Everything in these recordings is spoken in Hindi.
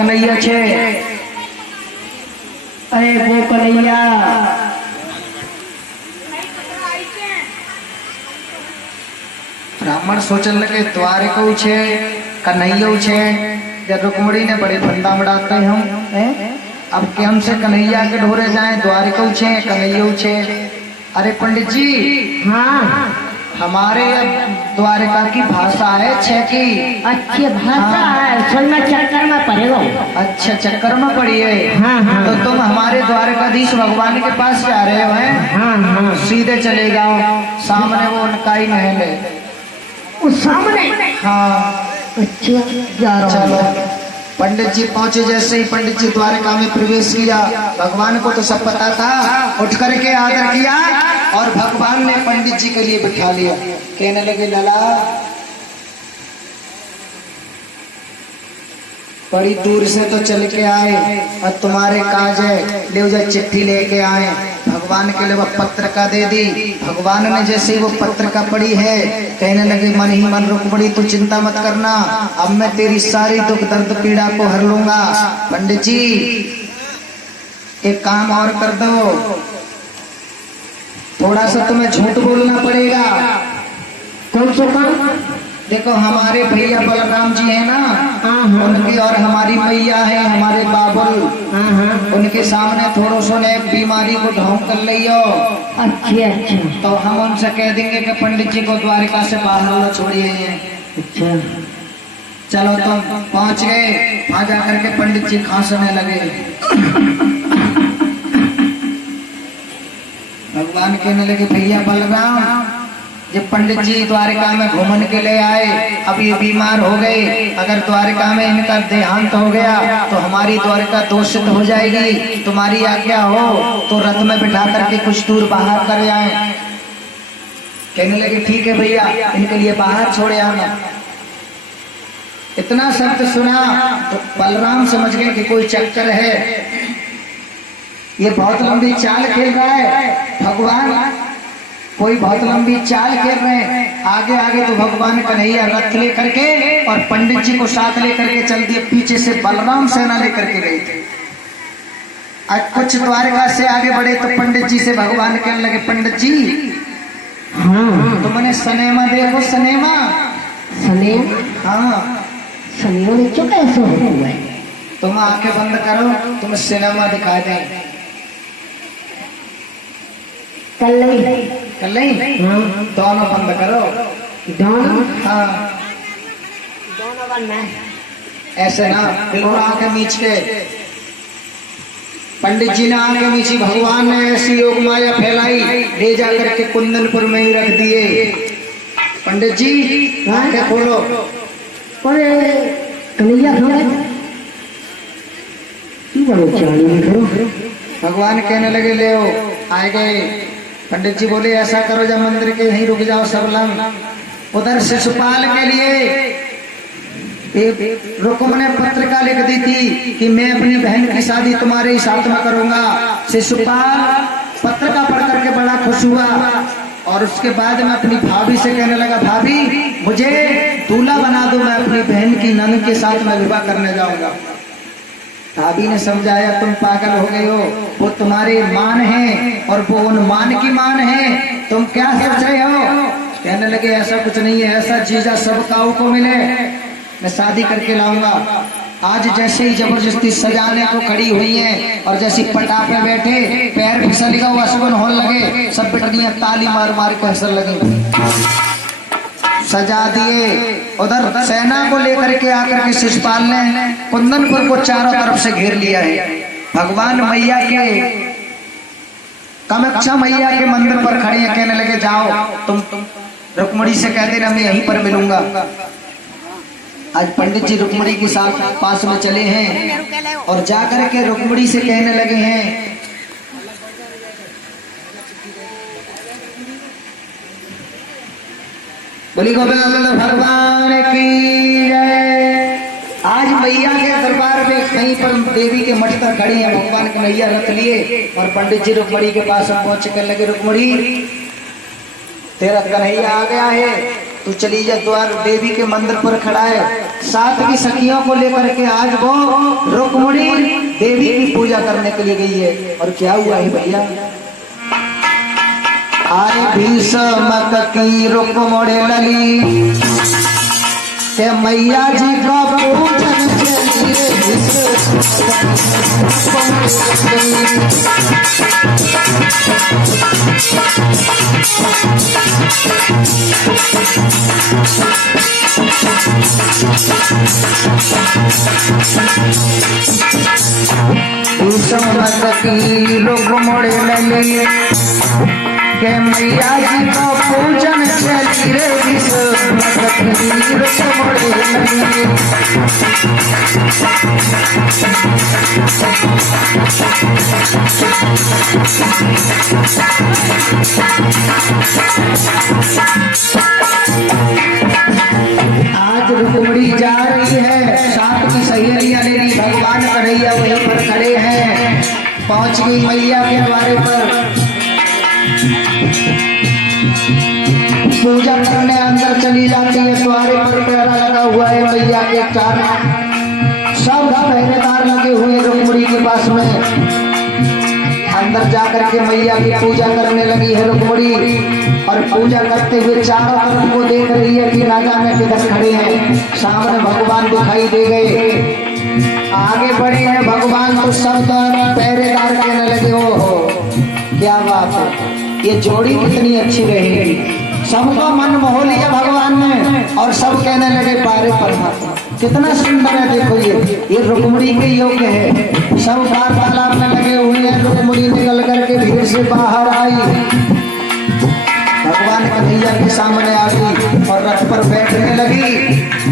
कन्हैया छे। अरे वो कन्हैया ब्राह्मण सोचन लगे द्वारिका छे कन्हैया छे। जब रुक्मणी ने बड़े फंदा मड़ाते हम अब के हमसे कन्हैया के ढोरे जाए द्वारिका छे कन्हैया छे। अरे पंडित जी हाँ हमारे द्वारिका की भाषा है छे की। अच्छी भाषा है सुनना चक्कर में पड़ेगा। अच्छा चक्कर में पड़ी है। हाँ हाँ तो तुम हमारे द्वारकाधीश भगवान के पास जा रहे हो हैं? हाँ हाँ सीधे चले जाओ सामने वो उनका ही महल है। उस सामने हाँ अच्छा जा रहा चलो। पंडित जी पहुंचे जैसे ही पंडित जी द्वारका में प्रवेश किया भगवान को तो सब पता था। उठ करके आदर किया और भगवान ने पंडित जी के लिए बिठा लिया। कहने लगे लाला बड़ी दूर से तो चल के आए और तुम्हारे काज है ले जा चिट्ठी लेके आए। भगवान के लिए वो पत्र का दे दी। भगवान ने जैसे ही वो पत्र का पढ़ी है कहने लगे मन ही मन रुक्मणी तू चिंता मत करना अब मैं तेरी सारी दुख दर्द पीड़ा को हर लूंगा। पंडित जी एक काम और कर दो थोड़ा सा तुम्हें झूठ बोलना पड़ेगा। कौन सा काम? देखो हमारे भैया बलराम जी है ना उनकी और हमारी मैया है हमारे बाबुल उनके सामने थोड़ा सा एक बीमारी को ढोंग कर लियो। अच्छे अच्छे तो हम उनसे कह देंगे कि पंडित जी को द्वारिका से बाहर न छोड़िए। अच्छा चलो तुम पहुंच गए वहां जाकर के पंडित जी खांसने लगे। भगवान कहने लगे भैया बलराम जब पंडित जी द्वारिका में घूमने के लिए आए अब ये बीमार हो गए अगर द्वारिका में इनका देहांत हो गया तो हमारी द्वारिका दूषित हो जाएगी। तुम्हारी आज्ञा हो तो रथ में बिठा करके कुछ दूर बाहर कर आए। कहने लगे ठीक है भैया इनके लिए बाहर छोड़े आना। इतना शब्द सुना तो बलराम समझ गए कि कोई चक्कर है ये बहुत लंबी चाल खेल रहा है। भगवान कोई बहुत लंबी चाल खेल रहे हैं। आगे आगे तो भगवान कन्हैया रथ लेकर के और पंडित जी को साथ लेकर के चल दिए। पीछे से बलराम सेना लेकर के गए थे। आज कुछ द्वारका से आगे बढ़े तो पंडित जी से भगवान कहने लगे पंडित जी हाँ तुमने सनेमा देखो सनेमा। सनेम हाँ सनेम ने क्यों कैसे हुआ है? तुम आंखें बंद करो तुम्हें सिनेमा दिखा दें। कल नहीं हाँ दोनों बंद करो। दोनों हाँ दोनों बनना ऐसे ना बिल्कुल आंखें मीच के। पंडित जी ने आंखें मीची भगवान ने ऐसी योग माया फैलाई ले जाकर के कुंदनपुर में ही रख दिए। पंडित जी आंखें खोलो। अरे कन्हैया भगवान कहने लगे ले आए गए। पंडित जी बोले ऐसा करो जब मंदिर के यहीं रुक जाओ सबलम। उधर शिशुपाल के लिए रुक्म ने पत्रिका लिख दी थी कि मैं अपनी बहन की शादी तुम्हारे ही साथ में करूंगा। शिशुपाल पत्रिका पढ़ करके बड़ा खुश हुआ और उसके बाद में अपनी भाभी से कहने लगा भाभी मुझे दूल्हा बना दो मैं अपनी बहन की ननद के साथ में विवाह करने जाऊंगा। भाभी ने समझाया तुम पागल हो गए हो वो तुम्हारे मान है और वो उन मान की मान है तुम क्या सोच रहे हो। कहने लगे ऐसा कुछ नहीं है ऐसा जीजा सब काऊ को मिले मैं शादी करके लाऊंगा। आज जैसे ही जबरदस्ती सजाने को खड़ी हुई हैं और जैसी पटाखे बैठे पैर फिसल गया वसवन होने लगे सब बेटियां ताली मार मार के हंसने लगे। सजा दिए। उधर सेना को लेकर के आकर के शिशुपाल ने कुंदनपुर को चारों तरफ से घेर लिया है। भगवान मैया के कामाख्या मैया के मंदिर पर खड़े हैं। कहने लगे जाओ तुम रुक्मणी से कह देना मैं यहीं पर मिलूंगा। आज पंडित जी रुक्मणी के साथ पास में चले हैं और जाकर के रुक्मणी से कहने लगे हैं बोली गोविंद भगवान की जय। आज मैया के दरबार में कहीं पर देवी के मठ पर खड़ी है। भगवान कन्हैया रथ लिए और पंडित जी रुक्मणी के पास पहुंच कर लगे रुक्मणी तेरा कन्हैया आ गया है तू चली जा द्वार देवी के मंदिर पर खड़ा है, साथ की सखियों को लेकर के आज वो रुक्मिणी देवी की पूजा करने के लिए गई है। और क्या हुआ है भैया, आए भीष्मक की रुक्मिणी लली के मैया जी का पूजन की रुक्मिणी लली के मैया जी का पूजन चली रे आज रुक्मिणी जा रही है, साथ की सहेलियां ले रही, भगवान कन्हैया वहीं पर खड़े हैं। पहुंच गई मैया के द्वारे पर, पूजा करने अंदर चली जाती है। द्वारे पर पहरा लगा हुआ है मैया के चार, सब पहरेदार लगे हुए रुक्मिणी के पास में। अंदर जाकर के मैया की पूजा करने लगी है रुक्मिणी, और पूजा करते हुए चारों तरफ को देख रही है कि ना जाने किधर खड़े हैं। सामने भगवान दिखाई दे गए, आगे बढ़े हैं भगवान तो सब पहरेदार कहने लगे हो क्या बात है, ये जोड़ी कितनी अच्छी रहेगी। सबको मन मोह लिया भगवान ने, और सब कहने लगे पारे परमात्मा कितना सुंदर है, देखो ये रुक्मिणी के योग्य है। सब वार्तालाप में लगे हुए हैं। रुक्मिणी निकल करके भीड़ से बाहर आई, भगवान कन्हैया के सामने आ गई और रथ पर बैठने लगी।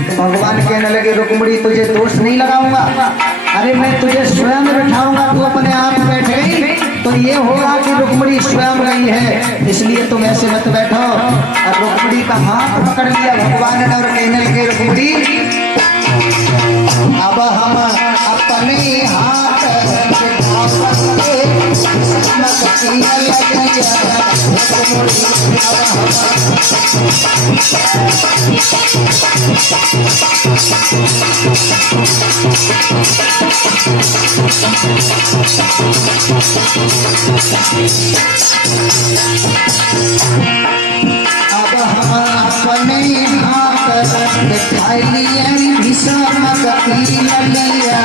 तो भगवान कहने लगे रुक्मिणी तुझे दोष नहीं लगाऊंगा, अरे मैं तुझे स्वयं बैठाऊंगा, तू अपने आप बैठ गई तो ये होगा कि रुक्मिणी स्वयं गई है, इसलिए तुम ऐसे मत बैठो। और रुक्मिणी का हाथ पकड़ लिया भगवान ने और कहने लगे रुक्मिणी अब हम अपने हाथ अब हम अपने हाथ दिखाई लिए भीष्मक की ललिया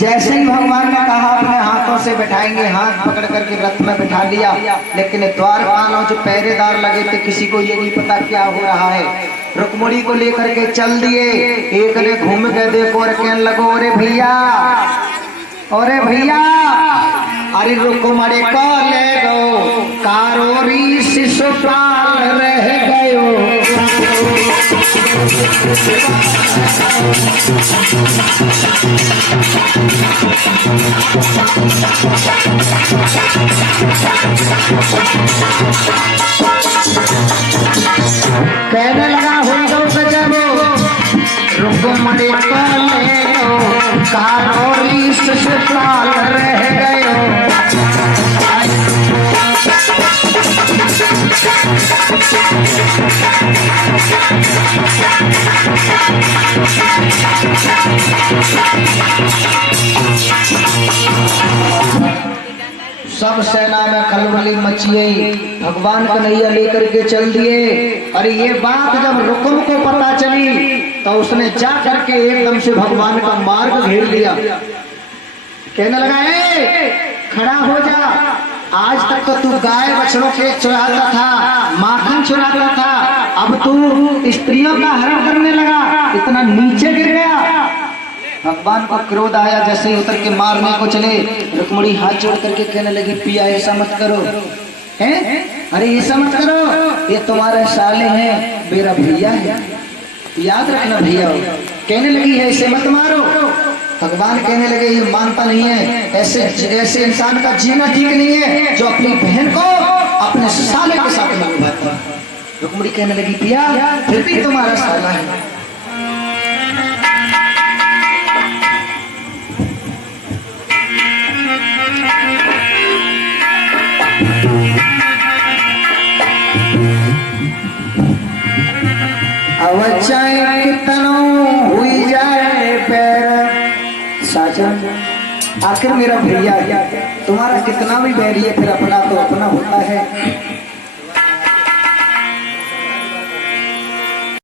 जैसे ही भगवान ने कहा अपने हाथों से बैठाएंगे, हाथ पकड़ करके रथ में बैठा लिया। लेकिन द्वारपालों जो पहरेदार लगे थे किसी को ये नहीं पता क्या हो रहा है। रुक्मिणी को लेकर के चल दिए, एक ने घूम के देखो और कहने लगो अरे भैया, अरे भैया, अरे रुक्मिणी को ले गो कारोरी शिशुपाल रह गयो। कहने लगा हुई गो गजब, रुक्मिणी को ले गो कारोरी शिशुपाल रह गयो। सब सेना में खलबली मची गई। भगवान कन्हैया लेकर के चल दिए। अरे ये बात जब रुक्म को पता चली तो उसने जा करके एकदम से भगवान का मार्ग घेर लिया। कहने लगा खड़ा हो जा, आज तक तो तू गाय बछड़ों के चुराता था, माखन चुराता था, अब तू स्त्रियों का हरण करने लगा, इतना नीचे गिर गया। भगवान को क्रोध आया, जैसे ही उतर के मारने को चले, रुक्मिणी हाथ जोड़ करके कहने लगी पिया ऐसा मत करो, हैं? अरे ऐसा मत करो, ये तुम्हारे साले हैं, मेरा भैया है, याद रखना भैया। कहने लगी है ऐसे मत मारो। भगवान कहने लगे ये मानता नहीं है, ऐसे इंसान का जीना ठीक नहीं है जो अपनी बहन को अपने साले के साथ निभाता है। रुक्मणी कहने लगी पिया फिर भी तुम्हारा साला है। अब चाहे कितनो हुई जाए पैर साजन, आखिर मेरा भैया है, तुम्हारा कितना भी बैरी है फिर अपना तो अपना होता है।